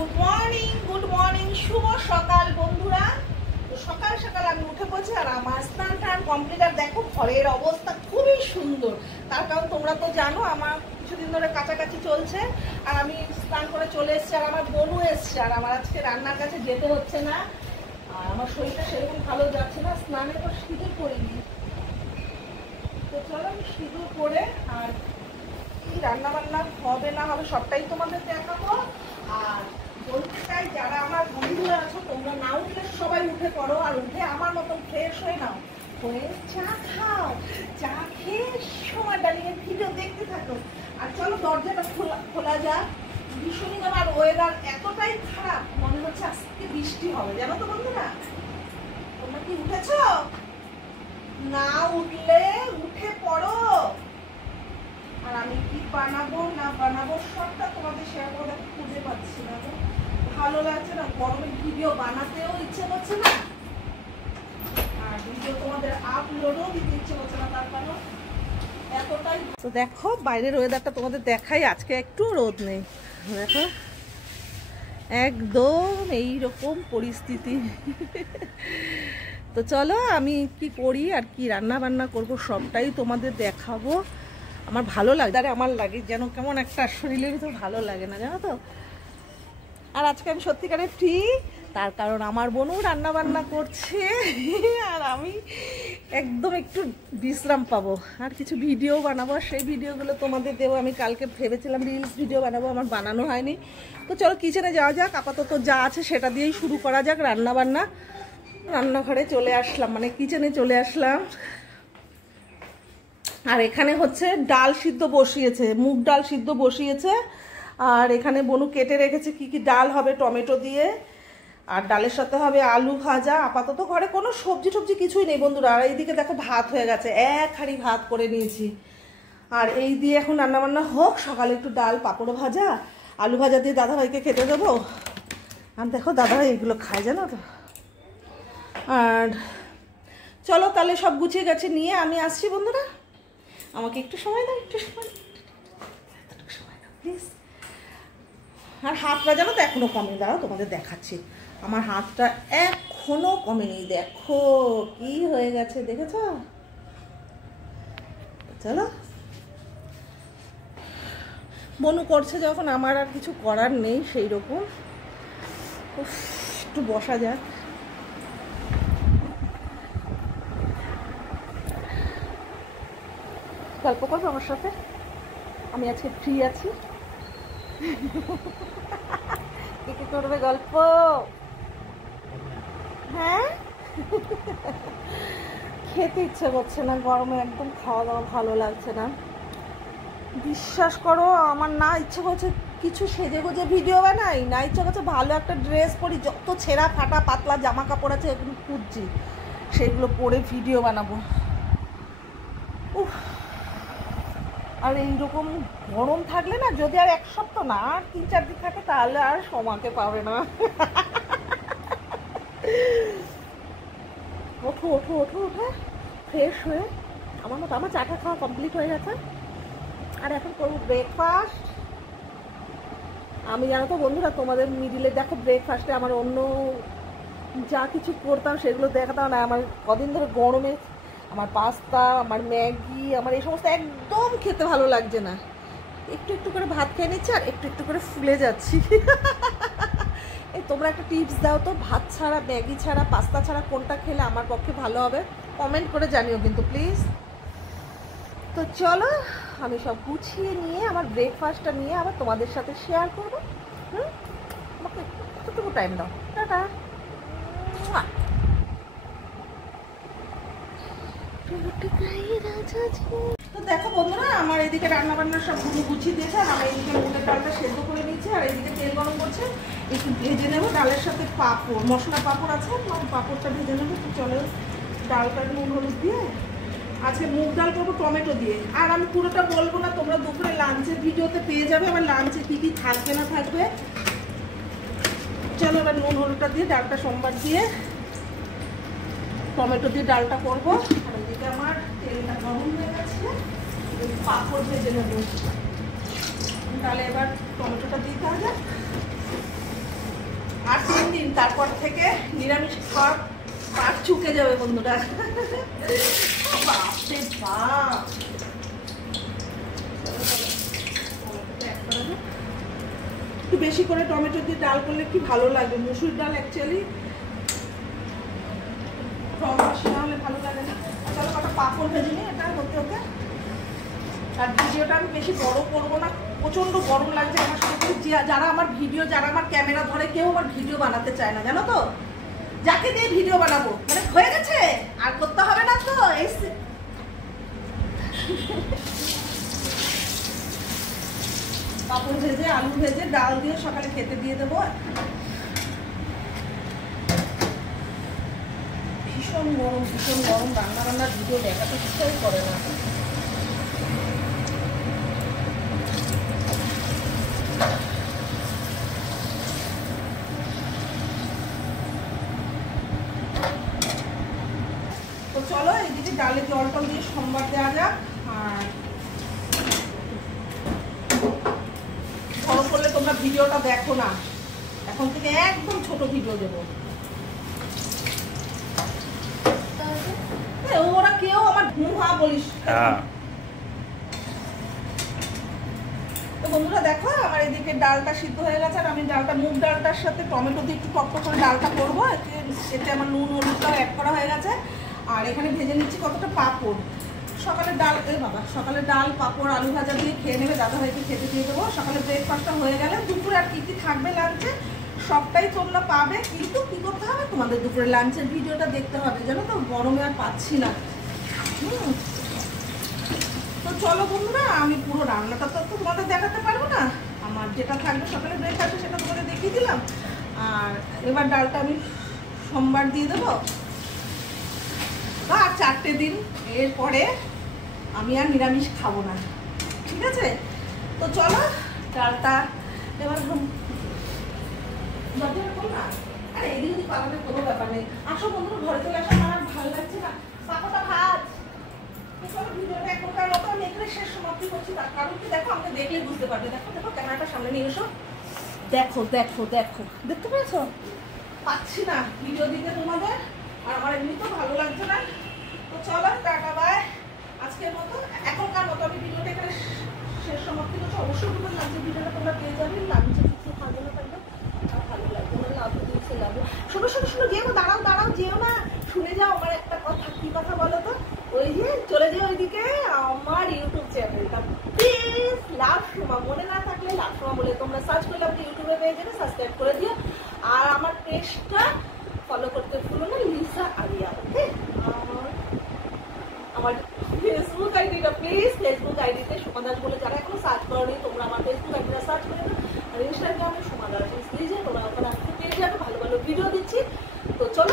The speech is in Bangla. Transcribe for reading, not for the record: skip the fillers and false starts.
গুড মর্নিং শুভ সকাল বন্ধুরা। তো সকাল সকাল আমি উঠে পড়ছি আর আমার স্নান টান কমপ্লিট। আর দেখো ঘরের অবস্থা খুবই সুন্দর, তার কারণ তোমরা তো জানো আমার কিছুদিন ধরে কাছাকাছি চলছে আর আমি স্নান করে চলে এসেছি আর আমার বোনও এসছে আর আমার আজকে রান্নার কাছে যেতে হচ্ছে না। আর আমার শরীরটা সেরকম ভালো যাচ্ছে না, স্নানে তো সিঁদুর করিনি। তো চলো আমি সিঁদুর করে আর কি রান্না বান্না হবে না হবে সবটাই তোমাদের দেখাবো। আর বলতে চাই যারা আমার বন্ধুরা আছো তোমরা না উঠলে সবাই উঠে পড়ো আর উঠে আমার মতন ফ্রেশ হয়ে নাও, হয়ে চা খাও, চা খেয়ে সময় ডালিয়ে ভিডিও দেখতে থাকো। আর চলো দরজাটা খোলা যাক। ভীষণই আমার ওয়েদার এতটাই খারাপ, মনে হচ্ছে আজকে বৃষ্টি হবে, জানো তো বন্ধুরা। তোমরা কি উঠেছো? না উঠলে উঠে পড়ো। আর আমি কি বানাবো না বানাবো সবটা তোমাদের শেয়ার করে খুঁজে পাচ্ছি না, ভালো লাগছে না, গরমে ভিডিও বানাতেও ইচ্ছে করছে না আর ভিডিও তোমাদের আপলোডও দিতে ইচ্ছে করছে না, তার কারণ এতটাই। তো দেখো বাইরের ওয়েদারটা তোমাদের দেখাই, আজকে একটু রোদ নেই, দেখো একদম এইরকম পরিস্থিতি। তো চলো আমি কি করি আর কি রান্না বান্না করবো সবটাই তোমাদের দেখাবো। আমার ভালো লাগে, আরে আমার লাগে যেন কেমন একটা শরীরের ভিতর ভালো লাগে না, জানো তো। আর আজকে আমি সত্যিকারে ফ্রি, তার কারণ আমার বোনও রান্না বান্না করছে আর আমি একদম একটু বিশ্রাম পাবো আর কিছু ভিডিও বানাবো, সেই ভিডিওগুলো তোমাদের দেবো। আমি কালকে ভেবেছিলাম রিলস ভিডিও বানাবো, আমার বানানো হয়নি। তো চলো কিচেনে যাওয়া যাক, আপাতত যা আছে সেটা দিয়েই শুরু করা যাক রান্না বান্না। রান্নাঘরে চলে আসলাম, মানে কিচেনে চলে আসলাম। আর এখানে হচ্ছে ডাল সিদ্ধ বসিয়েছে, মুগ ডাল সিদ্ধ বসিয়েছে। আর এখানে বনু কেটে রেখেছে কি কি ডাল হবে, টমেটো দিয়ে। আর ডালের সাথে হবে আলু ভাজা। আপাতত ঘরে কোনো সবজি টবজি কিছুই নেই বন্ধুরা। আর এইদিকে দেখো ভাত হয়ে গেছে, এক হাঁড়ি ভাত করে নিয়েছি। আর এই দিয়ে এখন রান্নাবান্না হোক, সকালে একটু ডাল পাঁপড় ভাজা আলু ভাজা দিয়ে দাদাভাইকে খেতে দেবো। আর দেখো দাদাভাই এইগুলো খায়, জানো তো। আর চলো তাহলে সব গুছিয়ে গেছে নিয়ে আমি আসছি বন্ধুরা। আমাকে একটু সময় দাও, একটু সময় দাও প্লিজ। আর হাতটা জানো তো এখনো কমে, দাও তোমাদের দেখাচ্ছি। আমার হাতটা এখনো কমেনি, দেখো কি হয়ে গেছে, দেখেছ। চলো বনু করছে যখন আমার আর কিছু করার নেই সেই রকম। একটু বসা যাক। গল্প করবো আমার সাথে, আমি আজকে ফ্রি আছি। কে কে করবে গল্প? হ্যাঁ, খেতে ইচ্ছে করছে না গরমে, একদম খাওয়া দাওয়া ভালো লাগছে না। বিশ্বাস করো আমার না ইচ্ছে করছে কিছু সেজে গুজে ভিডিও বানাই, না ইচ্ছে করছে ভালো একটা ড্রেস পরি, যত ছেঁড়া ফাটা পাতলা জামা কাপড় আছে এগুলো খুঁজছি, সেগুলো পরে ভিডিও বানাবো। উফ, আর এইরকম গরম থাকলে না, যদি আর এক সপ্তাহ না আর 3-4 দিন থাকে তাহলে আর সময়কে পাবে না। ওঠো ওঠো ওঠো ওঠে ফ্রেশ হয়ে আমার মতো আমার চাটা খাওয়া কমপ্লিট হয়ে গেছে। আর এখন করবো ব্রেকফাস্ট। আমি জানো তো বন্ধুরা তোমাদের মিডিলে দেখো ব্রেকফাস্টে আমার অন্য যা কিছু করতাম সেগুলো দেখাতাম না। আমার কদিন ধরে গরমে আমার পাস্তা, আমার ম্যাগি, আমার এই সমস্ত একদম খেতে ভালো লাগছে না। একটু একটু করে ভাত খেয়ে নিচ্ছি আর একটু একটু করে ফুলে যাচ্ছি। এই তোমরা একটা টিপস দাও তো, ভাত ছাড়া, ম্যাগি ছাড়া, পাস্তা ছাড়া কোনটা খেলে আমার পক্ষে ভালো হবে, কমেন্ট করে জানিও কিন্তু প্লিজ। তো চলো আমি সব গুছিয়ে নিয়ে আমার ব্রেকফাস্টটা নিয়ে আবার তোমাদের সাথে শেয়ার করবো। আমাকে কতটুকু টাইম দাও, টাটা। তো দেখো বন্ধুরা আমার এইদিকে রান্না বান্না সব গুছিয়ে দিয়েছে আর আমার এইদিকে মুগের ডালটা সেদ্ধ করে নিয়েছে আর এইদিকে তেল গরম করছে, একটু ভেজে নেবো ডালের সাথে পাঁপড়, মশলা পাঁপড় আছে, পাঁপড়টা ভেজে নেবো। তো চলো ডালটা নুন হলুদ দিয়ে, আজকে মুগ ডাল করবো টমেটো দিয়ে। আর আমি পুরোটা বলবো না, তোমরা দুপুরে লাঞ্চের ভিডিওতে পেয়ে যাবে আমার লাঞ্চে কী কী থাকবে না থাকবে। চলো এবার নুন হলুদটা দিয়ে ডালটা সোমবার দিয়ে টমেটো দিয়ে ডালটা করবো। আর এদিকে আমার তেলটা গরম হয়ে গেছে, পাঁপড় ভেজে নেবো। ডালে এবার টমেটোটা দিতে হবে। তারপর থেকে নিরামিষ খাওয়ার পাট চুকে যাবে বন্ধুরা। বাপরে বাপ, একটু বেশি করে টমেটো দিয়ে ডাল করলে কি ভালো লাগে। মুসুর ডাল অ্যাকচুয়ালি টক মশলা হলে ভালো লাগে না। চলো কটা পাঁপড় ভেজে নিই এটা হতে হতে। আর ভিডিওটা আমি বেশি বড় করবো না, প্রচন্ড গরম লাগছে আমার সাথে। যারা আমার ভিডিও, যারা আমার ক্যামেরা ধরে, কেউ আমার ভিডিও বানাতে চায় না জানো তো। যাকে দিয়ে ভিডিও বানাবো মানে হয়ে গেছে আর করতে হবে না তো। এই পাঁপড় ভেজে, আলু ভেজে, ডাল দিয়ে সকালে খেতে দিয়ে দেবো। ভীষণ গরম, ভীষণ গরম, রান্না বান্নার ভিডিও দেখাতে ইচ্ছাই করে না। তো চলো এইদিকে ডালে জল টল দিয়ে সোমবার দেওয়া যাক। আর বড় করলে তোমরা ভিডিওটা দেখো না, এখন থেকে একদম ছোট ভিডিও দেবো। ওরা কেউ আমার হা বলিস। তো বন্ধুরা দেখো আমার এদিকে ডালটা সিদ্ধ হয়ে গেছে। আর আমি ডালটা, মুগ ডালটার সাথে টমেটো দিয়ে একটু টক করে ডালটা করবো। এতে আমার নুন হলুদটাও অ্যাড করা হয়ে গেছে। আর এখানে ভেজে নিচ্ছি কতটা পাঁপড়। সকালে ডাল, সকালে ডাল, পাঁপড়, আলু ভাজা দিয়ে খেয়ে নেবে, দাদা ভাইকে খেতে দিয়ে দেবো। সকালে ব্রেকফাস্টটা হয়ে গেলে দুপুরে আর কি থাকবে লাঞ্চে সবটাই তোমরা পাবে। কিন্তু কি করতে হবে, তোমাদের দুপুরে লাঞ্চের ভিডিওটা দেখতে হবে, জানো তো, গরমে আর পাচ্ছি না। তো চলো বন্ধুরা, আমি পুরো রান্নাটা তো তোমাদের দেখাতে পারবো না। আমার যেটা থাকবে সকালে ব্রেকফাস্টে সেটা তোমাদের দেখিয়ে দিলাম। আর এবার ডালটা আমি সোমবার দিয়ে দেবো। আর 4টে দিন এরপরে আমি আর নিরামিষ খাবো না, ঠিক আছে? তো চলো ডালটা এবার না। আরে এদিকে যদি পালানোর কোনো ব্যাপার নেই। আসো বন্ধুরা, ঘরে চলে আসো, আমার ভালো লাগছে না। পাকোটা ভাত। ভিডিওটা এখনকার মতো আমি এখানে শেষ সমাপ্তি করছি। তার কারণ কি দেখো, আমাকে দেখলে বুঝতে পারবে। দেখো দেখো, ক্যামেরাটা সামনে নিয়ে এসো। দেখো দেখো দেখো, দেখতে পেয়েছো? পাচ্ছি না ভিডিও দিতে তোমাদের, আর আমার এমনিতেও ভালো লাগছে না। তো চলো টাটা বাই। আজকের মতো, এখনকার মতো আমি ভিডিওটা এখানে শেষ সমাপ্তি করছি। অবশ্যই তোমার লাঞ্চের ভিডিওটা তোমরা পেয়ে যাবে। লাঞ্চে কিছু ভালো না থাকবে আর ভালো লাগবে না, লাভ দিচ্ছে লাগবে। শোনো শোনো শোনো, যেও না, দাঁড়াও দাঁড়াও, যেও না, শুনে যাও আমার একটা কথা। কি কথা বলো তো? ওই যে চলে যাও ওইদিকে আমার ইউটিউব চ্যানেলটা, প্লিজ লাভ সোমা, মনে না থাকলে লাভ সোমা বলে তোমরা সার্চ করলে আপনি ইউটিউবে পেয়ে যাবে। সাবস্ক্রাইব করে দিও। আর আমার পেজটা ফলো করতে ভুলো না, লিসা আরিয়া। ওকে? আমার ফেসবুক আইডিটা প্লিজ, ফেসবুক আইডিতে সোমা দাস বলে যারা এখনো সার্চ করোনি, তোমরা আমার ফেসবুক আইডিটা সার্চ করে দেবে। আর ইনস্টাগ্রামে সোমা দাস প্লিজ, তোমরা ওখানে পেয়ে যাবে, ভালো ভালো ভিডিও দিচ্ছি। তো চলো।